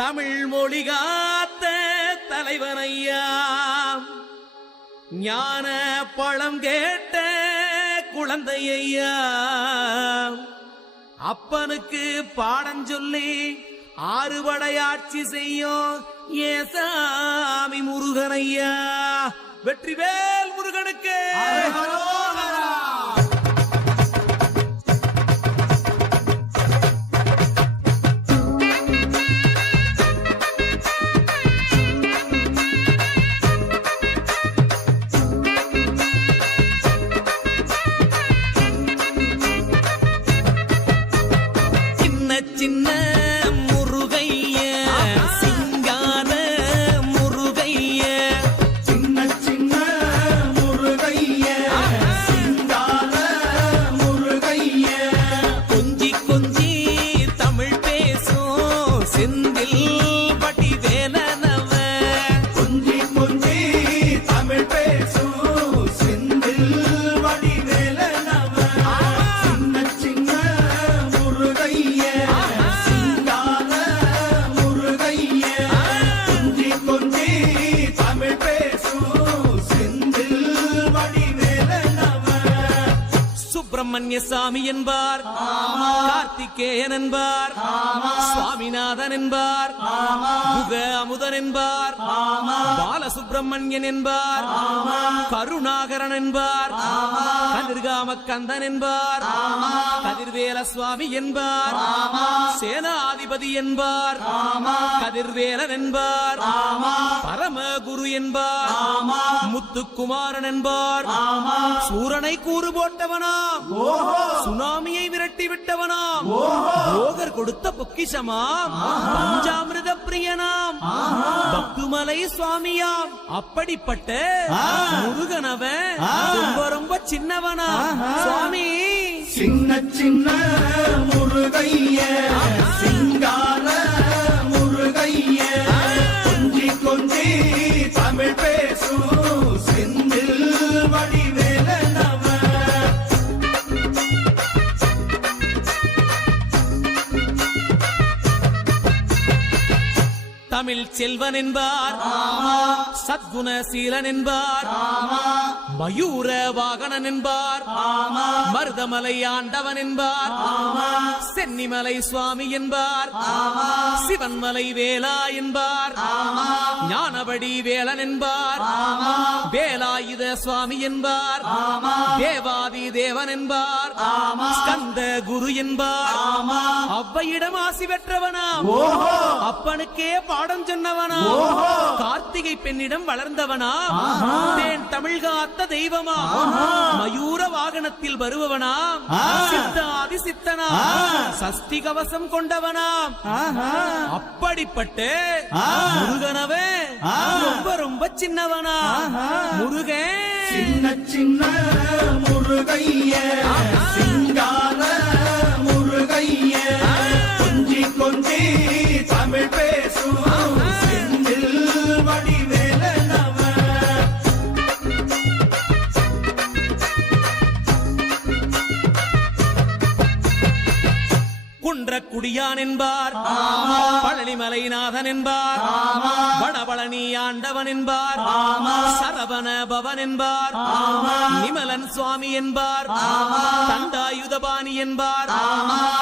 தமிழ் மொழி காத்த தலைவனையா, ஞான பழம் கேட்ட குழந்தையா, அப்பனுக்கு பாடம் சொல்லி ஆறுபடையாட்சி செய்யும் ஏசாமி முருகனையா. வெற்றிவேல் முருகனுக்கு. சின்ன முருகைய சிங்கார முருகைய, சின்ன சின்ன முருகைய சிங்கார முருகைய, கொஞ்சி கொஞ்சி தமிழ் பேசும் செந்தில் பட்டி வேலனவ, கொஞ்சி கொஞ்சி தமிழ் பேசும் செந்தில் வடிவேலனவ, சின்ன சின்ன முருகைய சிங்கார முருகைய, கொஞ்சி கொஞ்சி தமிழ் பேசும் செந்தில் வடிவேலனவ. சுப்பிரமணிய சாமி என்பார், கார்த்திகேயன் என்பார், சுவாமிநாதன் என்பார், முக அமுதன் என்பார், பாலசுப்பிரமணியன் என்பார், கருணாகரன் என்பார், கதிர்காம கந்தன் என்பார், கதிர்வேல சுவாமி என்பார், சேனாதிபதி என்பார், கதிர்வேலன் என்பார், பரமகுரு என்பார், முத்துக்குமாரன் என்பார், சூரனை கூறு போட்டவனாம், சுனாமியை விரட்டி விட்டவனாம், போகர் கொடுத்த பொக்கிஷமாம், பஞ்சாமிர்த பிரியனாம், பக்துமலை சுவாமியாம். அப்படிப்பட்ட முருகனவன் ரொம்ப ரொம்ப சின்னவனா சுவாமி. சின்ன சின்ன முருகைய சிங்கார முருகைய, கொஞ்சி கொஞ்சி தமிழ் பேசும் செந்தில் வடிவேலனவ. தமிழ் செல்வன் என்பார், சத்குணசீலன் என்பார், மயூர வாகனன் என்பார், மருதமலை ஆண்டவன் என்பார், சென்னிமலை சுவாமி என்பார், சிவன்மலை வேலா என்பார், ஞானபடி வேலன் என்பார், வேலாயுத சுவாமி என்பார், தேவாதி தேவன் என்பார், ஸ்கந்த குரு என்பார், அவ்வையிடம் ஆசி பெற்றவனாம், அப்பனுக்கே பாடம் சொன்னவனா, கார்த்திகை பெண்ணிடம் வளர்ந்தவனா, தேன் தமிழ் காத்த தெய்வமா, மயூர வாகனத்தில் வருபவனாம், சித்தாதி சித்தனா, சஷ்டி கவசம் கொண்டவனாம். அப்படிப்பட்ட முருகனவே ரொம்ப ரொம்ப சின்னவனா முருகன். சின்ன சின்ன முருகைய சிங்கார முருகைய, கொஞ்சி கொஞ்சி தமிழ் பேசும் செந்தில் வடிவேலனவ. குன்றக்குடியான் என்பார், பழனிமலைநாதன் என்பார், வடபழனி ஆண்டவன் என்பார், சரவண பவன் என்பார், நிமலன் சுவாமி என்பார், தண்டாயுதபாணி என்பார்,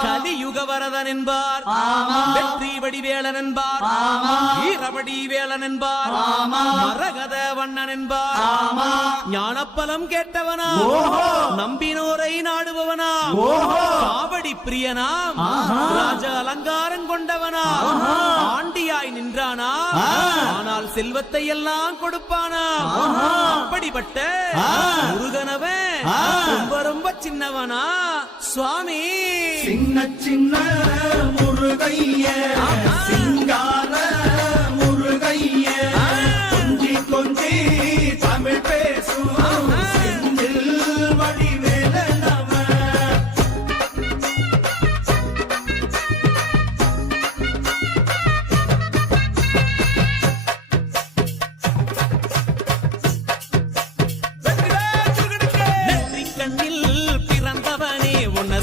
கலியுக வரதன் என்பார், வெற்றி வடிவேலன் என்பார், வீரபடி வேலன் என்பார், மரகத வண்ணன் என்பார், ஞானப்பலம் கேட்டவனா, நம்பினோரை நாடுபவனா, காவடி பிரியனாம், ராஜ அலங்காரம் கொண்டவனா, ஆண்டியாய் நின்றானா, ஆனால் செல்வத்தை எல்லாம் கொடுப்பானா. அப்படிப்பட்ட முருகனவன் ரொம்ப ரொம்ப சின்னவனா சுவாமி. சின்ன சின்ன முருகைய சிங்கார முருகைய, கொஞ்சி கொஞ்சி தமிழ் பேசும் செந்தில் வடிவேலனவ.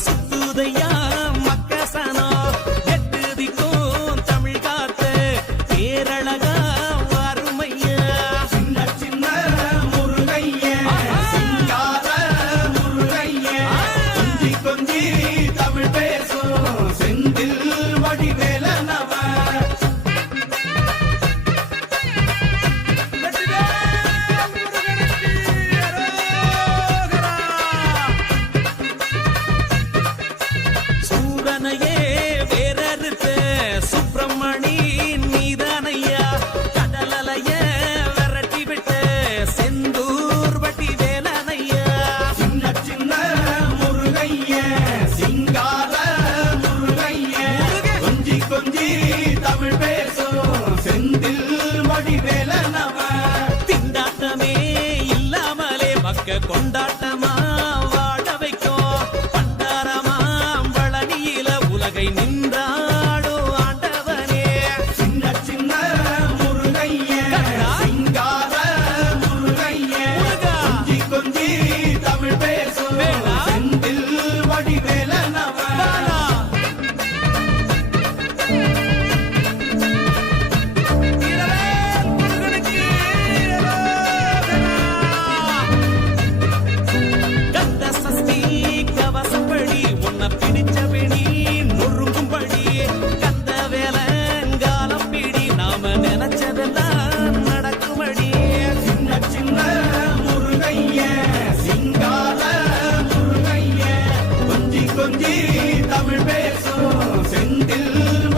சுத்துதையா மக்கசனோ, எட்டு திக்கும்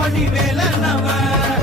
வடிவேலனவன்